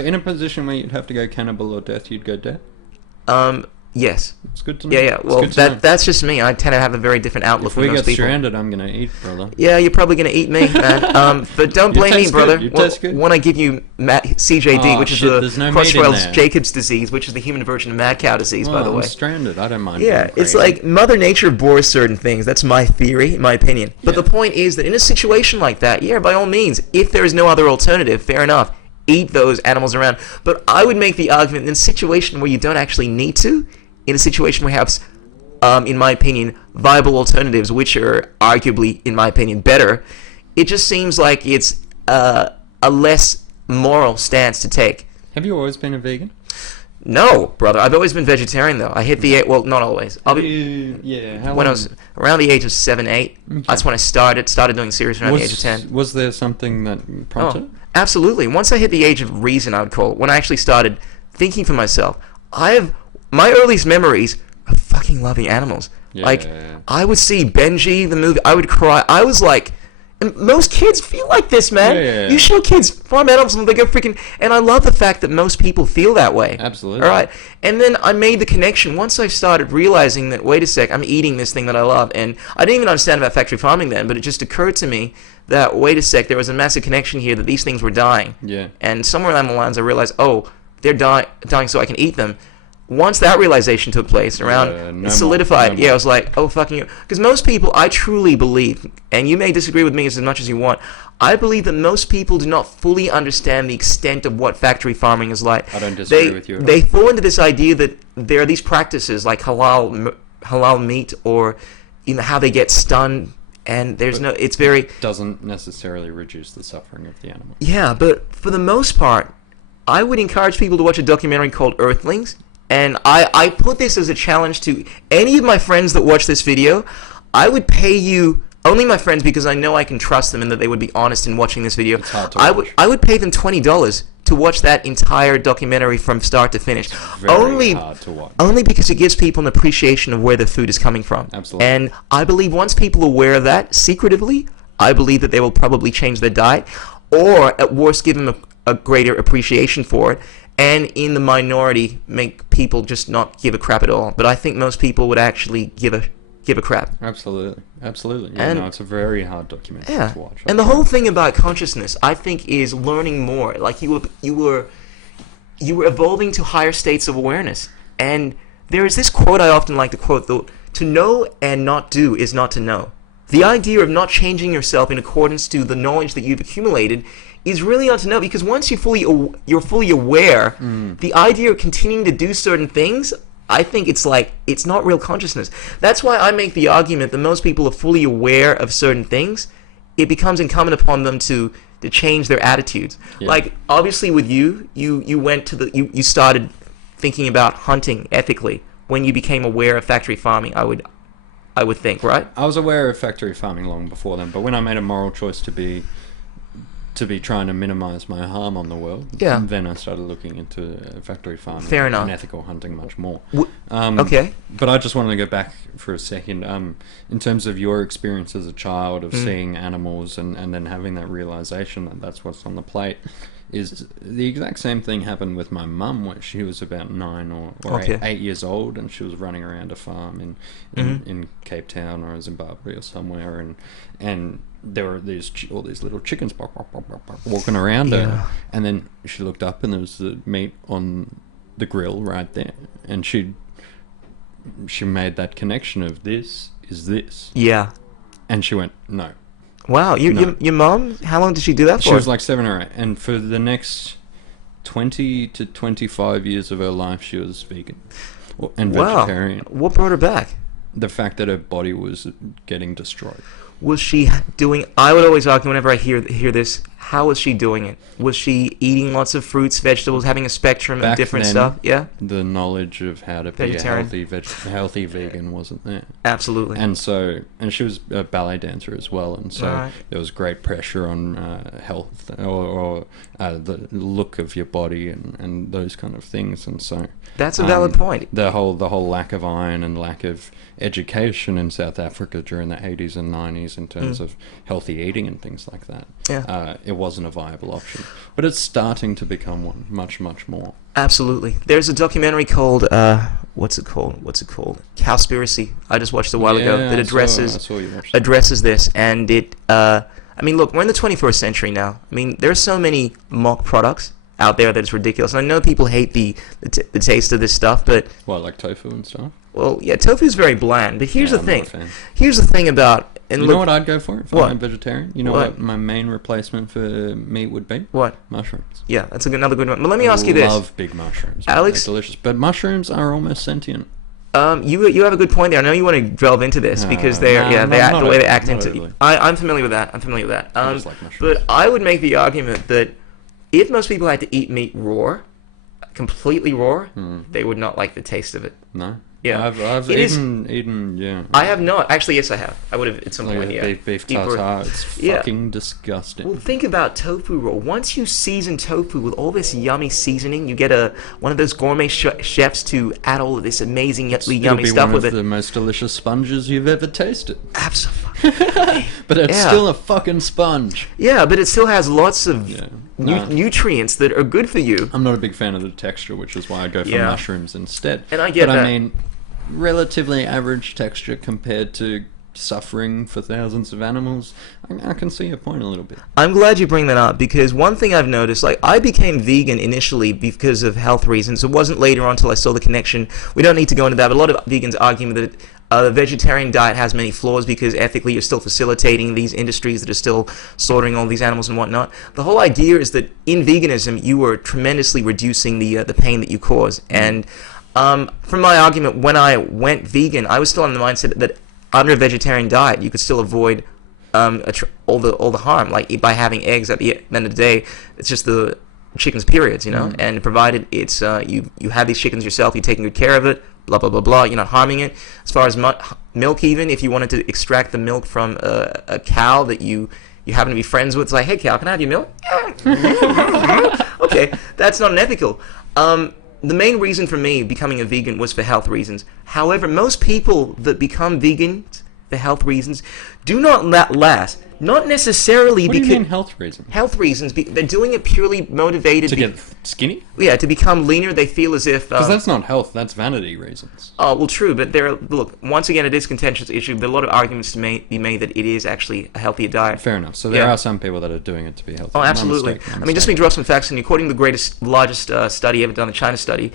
So in a position where you'd have to go cannibal or death, you'd go death? Yes. It's good to know. Yeah. Well, that's just me. I tend to have a very different outlook If from we most get people. stranded, I'm going to eat, brother. Yeah, you're probably going to eat me, man. But don't blame me, brother. You taste good. When I give you CJD, which is the Creutzfeldt-Jacobs disease, which is the human version of mad cow disease, by the way. I'm stranded. I don't mind. Yeah, it's like Mother Nature bores certain things. That's my theory, my opinion. But the point is that in a situation like that, yeah, by all means, if there is no other alternative, fair enough, eat those animals around. But I would make the argument in a situation where you don't actually need to, in a situation where you have, in my opinion, viable alternatives, which are arguably, in my opinion, better, it just seems like it's a less moral stance to take. Have you always been a vegan? No, brother. I've always been vegetarian, though. I hit the age... Well, not always. How when I was around the age of 7, 8, that's when I started doing serious around the age of 10. Was there something that prompted it? Absolutely. Once I hit the age of reason, I would call it, when I actually started thinking for myself, my earliest memories of fucking loving animals. I would see Benji, the movie, I would cry. I was like, and most kids feel like this, man. You show kids farm animals and they go freaking, and I love the fact that most people feel that way. Absolutely. All right. And then I made the connection once I started realizing that, wait a sec, I'm eating this thing that I love. And I didn't even understand about factory farming then, but it just occurred to me that, wait a sec, there was a massive connection here that these things were dying. Yeah. And somewhere along the lines I realized, oh, they're dying so I can eat them. Once that realization took place, it solidified. I was like, oh, fucking you. Because most people, I truly believe, and you may disagree with me as much as you want, I believe that most people do not fully understand the extent of what factory farming is like. I don't disagree with you. They fall into this idea that there are these practices like halal meat, or how they get stunned, and it doesn't necessarily reduce the suffering of the animal. Yeah, but for the most part, I would encourage people to watch a documentary called Earthlings. And I put this as a challenge to any of my friends that watch this video. I would pay you, only my friends, because I know I can trust them and that they would be honest in watching this video. It's hard to watch. I would pay them $20 to watch that entire documentary from start to finish. It's very hard to watch. Only because it gives people an appreciation of where the food is coming from. Absolutely. And I believe once people are aware of that, secretively, I believe that they will probably change their diet, or at worst give them a greater appreciation for it. And in the minority, make people just not give a crap at all. But I think most people would actually give a crap. Absolutely. Yeah, it's a very hard documentary to watch. And the whole thing about consciousness, I think, is learning more. Like you were evolving to higher states of awareness. And there is this quote I often like to quote: "To know and not do is not to know." The idea of not changing yourself in accordance to the knowledge that you've accumulated is really not to know, because once you're fully aware, the idea of continuing to do certain things, I think it's not real consciousness. That's why I make the argument that most people are fully aware of certain things. It becomes incumbent upon them to change their attitudes. Yeah. Like obviously with you went to you started thinking about hunting ethically when you became aware of factory farming. I would think, right? I was aware of factory farming long before then, but when I made a moral choice to be trying to minimize my harm on the world, then I started looking into factory farming and ethical hunting much more. Okay. But I just wanted to go back for a second. In terms of your experience as a child of seeing animals and then having that realization that that's what's on the plate, is the exact same thing happened with my mum when she was about 9 or 8 years old, and she was running around a farm in Cape Town or Zimbabwe or somewhere, and there were all these little chickens walking around her, and then she looked up and there was the meat on the grill right there, and she made that connection of this is this, and she went no. Wow, your mom, how long did she do that for? She was like 7 or 8, and for the next 20 to 25 years of her life, she was vegan and vegetarian. What brought her back? The fact that her body was getting destroyed. Was she doing... I would always argue whenever I hear this, how was she doing it? Was she eating lots of fruits, vegetables, having a spectrum of different stuff? Yeah? The knowledge of how to be a healthy vegan wasn't there. Absolutely. And she was a ballet dancer as well, and so there was great pressure on health or the look of your body and those kind of things, and so... That's a valid point. The whole lack of iron and lack of education in South Africa during the 80s and 90s in terms of healthy eating and things like that. Yeah. It wasn't a viable option. But it's starting to become one, much, much more. Absolutely. There's a documentary called what's it called? Cowspiracy. I just watched a while ago that addresses this, and it. I mean, look, we're in the 21st century now. I mean, there's so many mock products out there that it's ridiculous. And I know people hate the taste of this stuff, but what, like tofu and stuff? Well, yeah, tofu is very bland. But here's the I'm thing. not a fan. Here's the thing about. And you look, know what I'd go for if I'm vegetarian? You know what my main replacement for meat would be? What? Mushrooms. Yeah, that's another good one. But let me ask you this. I love big mushrooms. Alex, they're delicious. But mushrooms are almost sentient. You have a good point there. I know you want to delve into this because the way they act into. Overly. I'm familiar with that. I just like mushrooms. But I would make the argument that if most people had to eat meat raw, completely raw, they would not like the taste of it. No. Yeah, I've eaten. Yeah. I have not. Actually, yes, I have. I would have at some point. Yeah. Beef tartare. It's fucking disgusting. Well, think about tofu roll. Once you season tofu with all this yummy seasoning, you get one of those gourmet chefs to add all of this amazing yummy stuff with it. It'll be one of the most delicious sponges you've ever tasted. Absolutely. But it's still a fucking sponge. Yeah, but it still has lots of nutrients that are good for you. I'm not a big fan of the texture, which is why I go for mushrooms instead. And I get that. I mean, relatively average texture compared to suffering for thousands of animals. I can see your point a little bit. I'm glad you bring that up because one thing I've noticed, like I became vegan initially because of health reasons. It wasn't later on until I saw the connection. We don't need to go into that, but a lot of vegans argue that the vegetarian diet has many flaws because ethically you're still facilitating these industries that are still slaughtering all these animals and whatnot. The whole idea is that in veganism you are tremendously reducing the pain that you cause. And from my argument, when I went vegan, I was still on the mindset that under a vegetarian diet, you could still avoid all the harm. Like by having eggs at the end of the day, it's just the chicken's periods, you know. And provided it's you have these chickens yourself, you're taking good care of it, blah blah blah blah. You're not harming it. As far as milk, even if you wanted to extract the milk from a cow that you happen to be friends with, it's like, hey cow, can I have your milk? Okay, that's not unethical. The main reason for me becoming a vegan was for health reasons. However, most people that become vegans for health reasons do not last. Not necessarily because... What do you mean health reasons? Health reasons. They're doing it purely motivated... To get skinny? Yeah, to become leaner. They feel as if... Because that's not health, that's vanity reasons. Oh, well, true, but look, once again, it is a contentious issue. There are a lot of arguments to be made that it is actually a healthier diet. Fair enough. So there are some people that are doing it to be healthy. Oh, absolutely. I mean, just let me drop some facts, and according to the largest study ever done, the China study,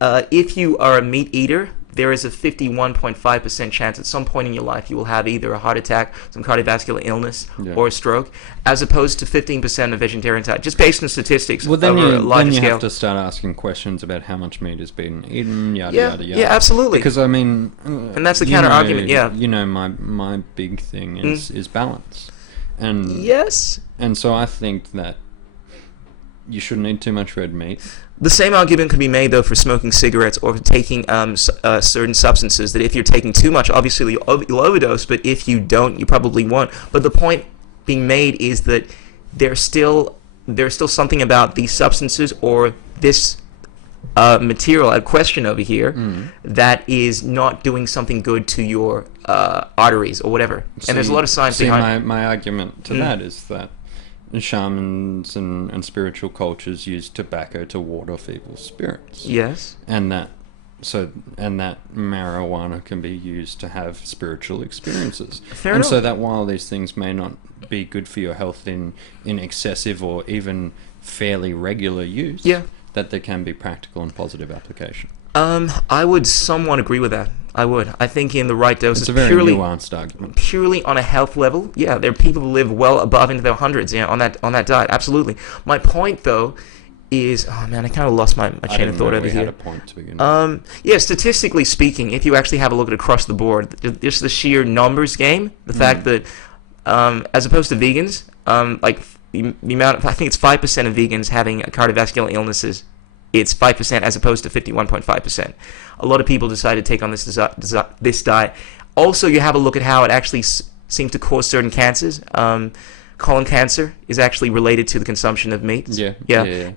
if you are a meat eater, there is a 51.5% chance at some point in your life you will have either a heart attack, some cardiovascular illness, or a stroke, as opposed to 15% of vegetarian diet, just based on statistics over a larger scale. Have to start asking questions about how much meat is being eaten, yada yada yada. Yeah, absolutely. Because I mean, and that's the counter argument. Yeah, you know, my big thing is balance, and yes, and so I think that you shouldn't eat too much red meat. The same argument could be made, though, for smoking cigarettes or for taking certain substances, that if you're taking too much, obviously you'll overdose, but if you don't, you probably won't. But the point being made is that there's still something about these substances or this material at question over here that is not doing something good to your arteries or whatever. And there's a lot of science behind my argument to that is that shamans and spiritual cultures use tobacco to ward off evil spirits. Yes. And that marijuana can be used to have spiritual experiences. Fair enough. So that while these things may not be good for your health in excessive or even fairly regular use, that there can be practical and positive application. I would somewhat agree with that. I would. I think in the right doses, it's a very nuanced argument. Purely on a health level, there are people who live well above into their hundreds, on that diet. Absolutely. My point, though, is I kind of lost my chain of thought over here. Had a point to begin with. Statistically speaking, if you actually have a look at across the board, just the sheer numbers game, the fact that as opposed to vegans, like the amount, I think it's 5% of vegans having cardiovascular illnesses. It's 5% as opposed to 51.5%. A lot of people decide to take on this diet. Also, you have a look at how it actually seems to cause certain cancers. Colon cancer is actually related to the consumption of meat. Yeah.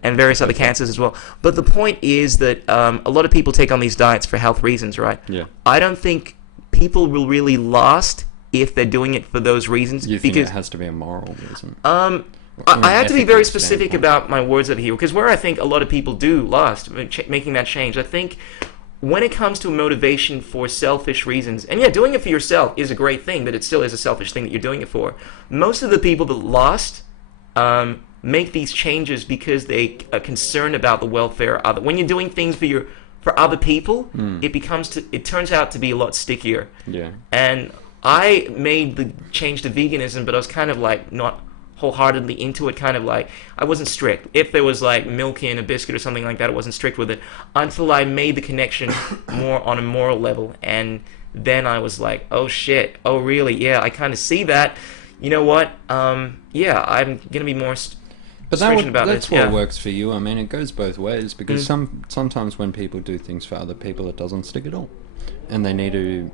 And various other cancers as well. But the point is that a lot of people take on these diets for health reasons, right? Yeah. I don't think people will really last if they're doing it for those reasons. You think it has to be a moral reason? I have to be very ethical specific standpoint. about my words over here, because where I think a lot of people do lost making that change, I think when it comes to motivation for selfish reasons, and yeah, doing it for yourself is a great thing, but it still is a selfish thing that you're doing it for. Most of the people that lost make these changes because they are concerned about the welfare of other. When you're doing things for other people, it turns out to be a lot stickier. Yeah. And I made the change to veganism, but I was kind of like not wholeheartedly into it, kind of like I wasn't strict. If there was like milk in a biscuit or something like that, I wasn't strict with it until I made the connection more on a moral level, and then I was like, oh shit, oh really, yeah, I kind of see that. You know what? Yeah, I'm gonna be more But stringent about that's this. what Yeah. works for you. I mean, it goes both ways because sometimes when people do things for other people, it doesn't stick at all, and they need to.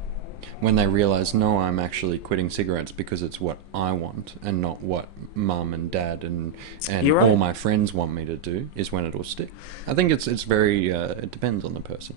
When they realise, no, I'm actually quitting cigarettes because it's what I want and not what mum and dad and You're right. all my friends want me to do, is when it'll stick. I think it's very it depends on the person.